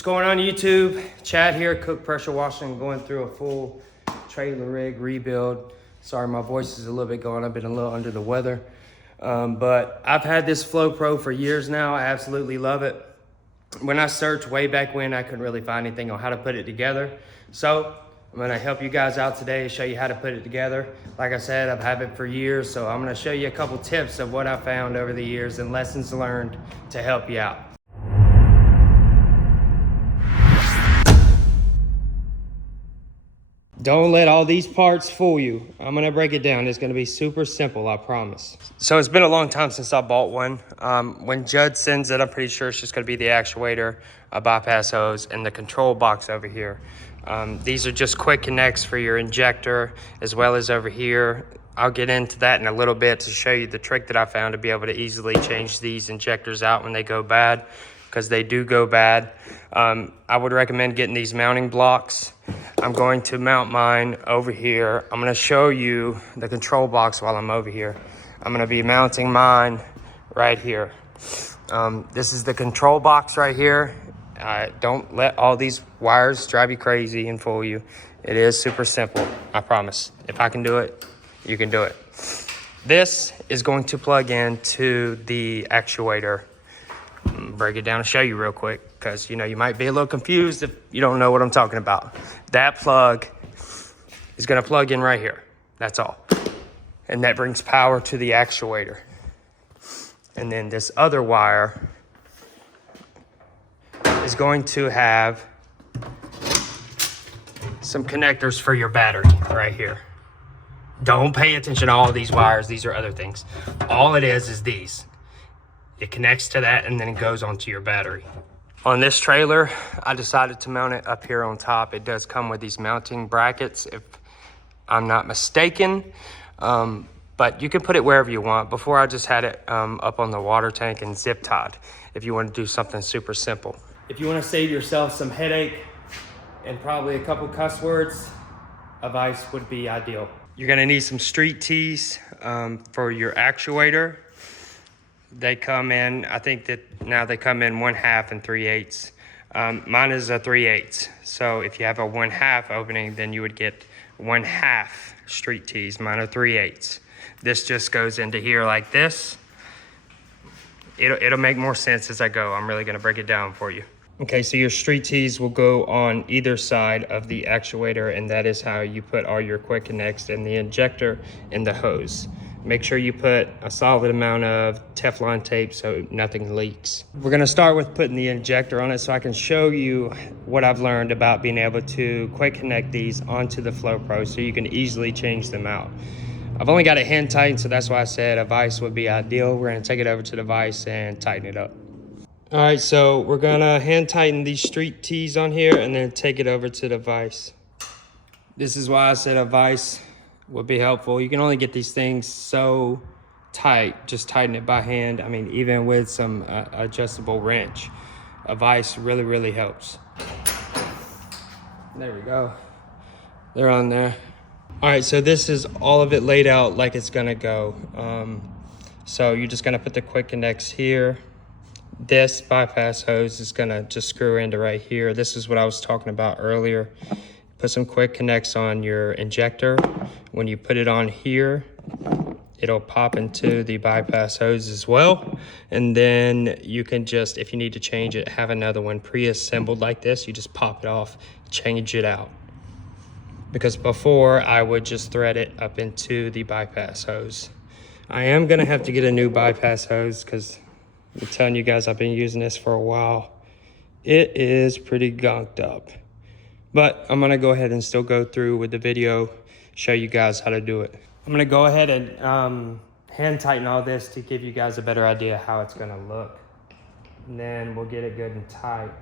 What's going on YouTube? Chad here, Cooke Pressure Washing, going through a full trailer rig rebuild. Sorry, my voice is a little bit going. I've been a little under the weather. But I've had this FlowPro for years now. I absolutely love it. When I searched way back when, I couldn't really find anything on how to put it together. So I'm gonna help you guys out today, show you how to put it together. Like I said, I've had it for years, so I'm gonna show you a couple tips of what I found over the years and lessons learned to help you out. Don't let all these parts fool you. I'm gonna break it down. It's gonna be super simple, I promise. So it's been a long time since I bought one. When Judd sends it, I'm pretty sure it's just gonna be the actuator, a bypass hose, and the control box over here. These are just quick connects for your injector, as well as over here. I'll get into that in a little bit to show you the trick that I found to be able to easily change these injectors out when they go bad, because they do go bad. I would recommend getting these mounting blocks. I'm going to mount mine over here. I'm gonna show you the control box while I'm over here. I'm gonna be mounting mine right here. This is the control box right here. Don't let all these wires drive you crazy and fool you. It is super simple, I promise. If I can do it, you can do it. This is going to plug into the actuator. Break it down and show you real quick, because you might be a little confused if you don't know what I'm talking about. That plug is going to plug in right here. That's all. And that brings power to the actuator. And then this other wire is going to have some connectors for your battery right here. Don't pay attention to all these wires. These are other things. All it is these. It connects to that and then it goes onto your battery. On this trailer, I decided to mount it up here on top. It does come with these mounting brackets, if I'm not mistaken. But you can put it wherever you want. Before, I just had it up on the water tank and zip tied, if you want to do something super simple. If you want to save yourself some headache and probably a couple cuss words, a vise would be ideal. You're gonna need some street tees for your actuator. They come in, I think that now they come in 1/2 and 3/8. Mine is a 3/8. So if you have a 1/2 opening, then you would get 1/2 street tees. Mine are 3/8. This just goes into here like this. It'll make more sense as I go. I'm really gonna break it down for you. Okay, so your street tees will go on either side of the actuator, and that is how you put all your quick connects in the injector and the hose. Make sure you put a solid amount of Teflon tape so nothing leaks. We're gonna start with putting the injector on it so I can show you what I've learned about being able to quick connect these onto the FlowPro so you can easily change them out. I've only got it hand tightened, so that's why I said a vise would be ideal. We're gonna take it over to the vise and tighten it up. All right, so we're gonna hand tighten these street tees on here and then take it over to the vise. This is why I said a vise would be helpful. You can only get these things so tight, just tighten it by hand. I mean, even with some adjustable wrench, a vise really, really helps. There we go. They're on there. All right, so this is all of it laid out like it's gonna go. So you're just gonna put the quick connects here. This bypass hose is gonna just screw into right here. This is what I was talking about earlier. Put some quick connects on your injector. When you put it on here, it'll pop into the bypass hose as well. And then you can just, if you need to change it, have another one pre-assembled like this. You just pop it off, change it out. Because before, I would just thread it up into the bypass hose. I am gonna have to get a new bypass hose because I'm telling you guys, I've been using this for a while. It is pretty gunked up. But I'm gonna go ahead and still go through with the video, show you guys how to do it. I'm gonna go ahead and hand tighten all this to give you guys a better idea how it's gonna look. And then we'll get it good and tight.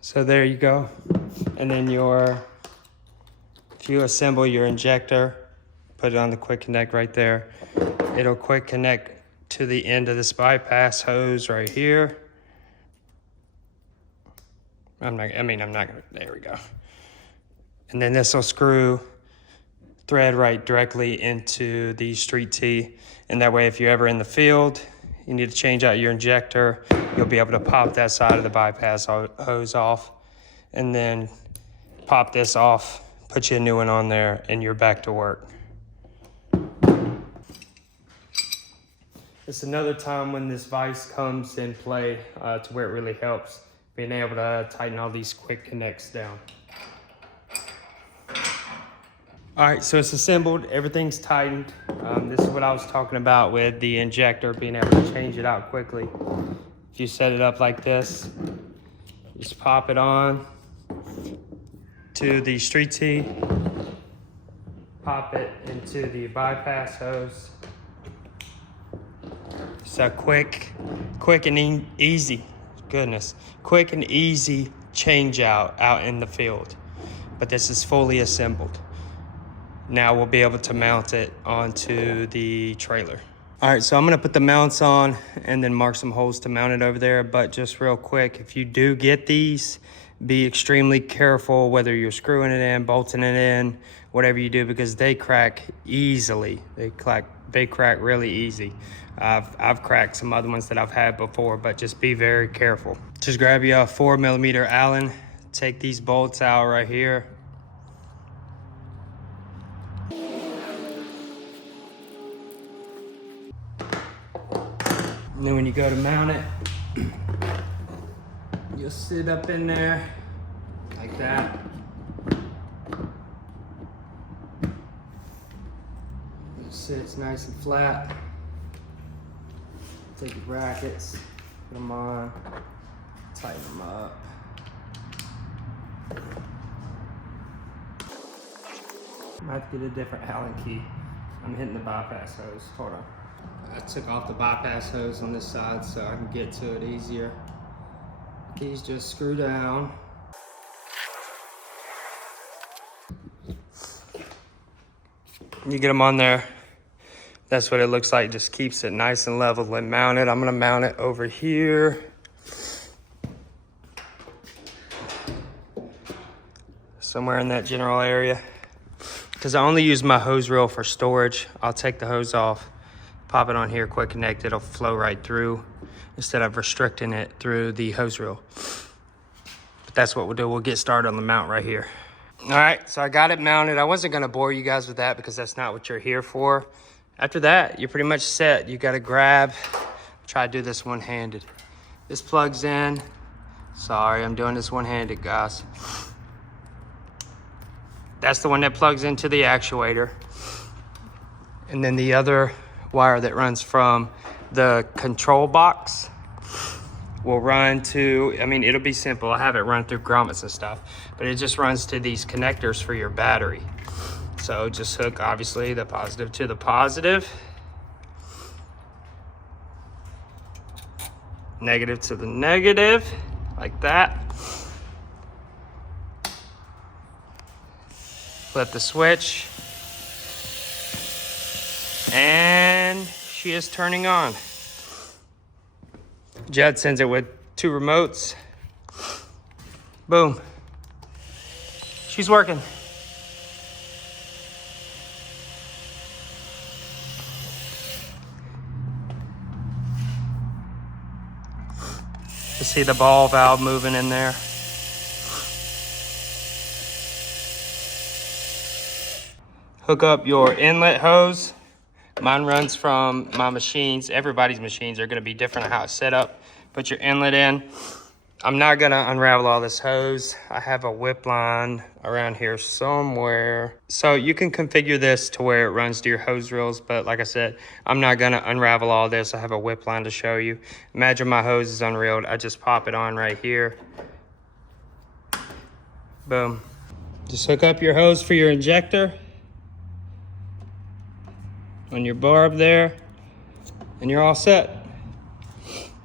So there you go. And then if you assemble your injector, put it on the quick connect right there. It'll quick connect to the end of this bypass hose right here. I'm not gonna, there we go. And then this will screw thread right directly into the street tee. And that way, if you're ever in the field, you need to change out your injector, you'll be able to pop that side of the bypass hose off and then pop this off, put you a new one on there, and you're back to work. It's another time when this vise comes in play to where it really helps being able to tighten all these quick connects down. All right, so it's assembled, everything's tightened. This is what I was talking about with the injector, being able to change it out quickly. If you set it up like this, just pop it on to the street tee, pop it into the bypass hose. So quick and easy, goodness, quick and easy change out in the field. But this is fully assembled. Now we'll be able to mount it onto the trailer. All right, so I'm gonna put the mounts on and then mark some holes to mount it over there. But just real quick, if you do get these, be extremely careful whether you're screwing it in, bolting it in, whatever you do, because they crack easily. They crack really easy. I've cracked some other ones that I've had before, but just be very careful. Just grab you a 4mm Allen, take these bolts out right here. And then when you go to mount it, you'll sit up in there like that. It sits nice and flat. Take your brackets, put them on, tighten them up. I have to get a different Allen key. I'm hitting the bypass hose. Hold on. I took off the bypass hose on this side so I can get to it easier. These just screw down. You get them on there. That's what it looks like. Just keeps it nice and level and mounted. I'm gonna mount it over here. Somewhere in that general area. Because I only use my hose reel for storage. I'll take the hose off, pop it on here, quick connect, it'll flow right through instead of restricting it through the hose reel. But that's what we'll do. We'll get started on the mount right here. All right, so I got it mounted. I wasn't gonna bore you guys with that because that's not what you're here for. After that, you're pretty much set. You gotta grab, try to do this one-handed. This plugs in. Sorry, I'm doing this one-handed, guys. That's the one that plugs into the actuator. And then the other wire that runs from the control box will run to, I mean, it'll be simple. I have it run through grommets and stuff, but it just runs to these connectors for your battery. So just hook, obviously, the positive to the positive. Negative to the negative, like that. Flip the switch. And she is turning on. Jed sends it with 2 remotes. Boom. She's working. You see the ball valve moving in there. Hook up your inlet hose. Mine runs from my machines. Everybody's machines are gonna be different on how it's set up. Put your inlet in. I'm not gonna unravel all this hose. I have a whip line around here somewhere. So you can configure this to where it runs to your hose reels, but like I said, I'm not gonna unravel all this. I have a whip line to show you. Imagine my hose is unreeled. I just pop it on right here. Boom. Just hook up your hose for your injector on your barb there, and you're all set.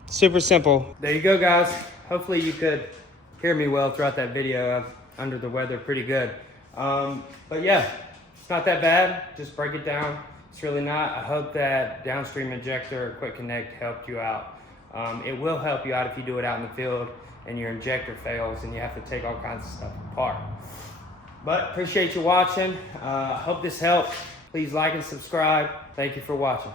Super simple. There you go, guys. Hopefully you could hear me well throughout that video. I'm under the weather pretty good. But yeah, it's not that bad. Just break it down. It's really not. I hope that downstream injector quick connect helped you out. It will help you out if you do it out in the field and your injector fails and you have to take all kinds of stuff apart. But appreciate you watching. Hope this helped. Please like and subscribe. Thank you for watching.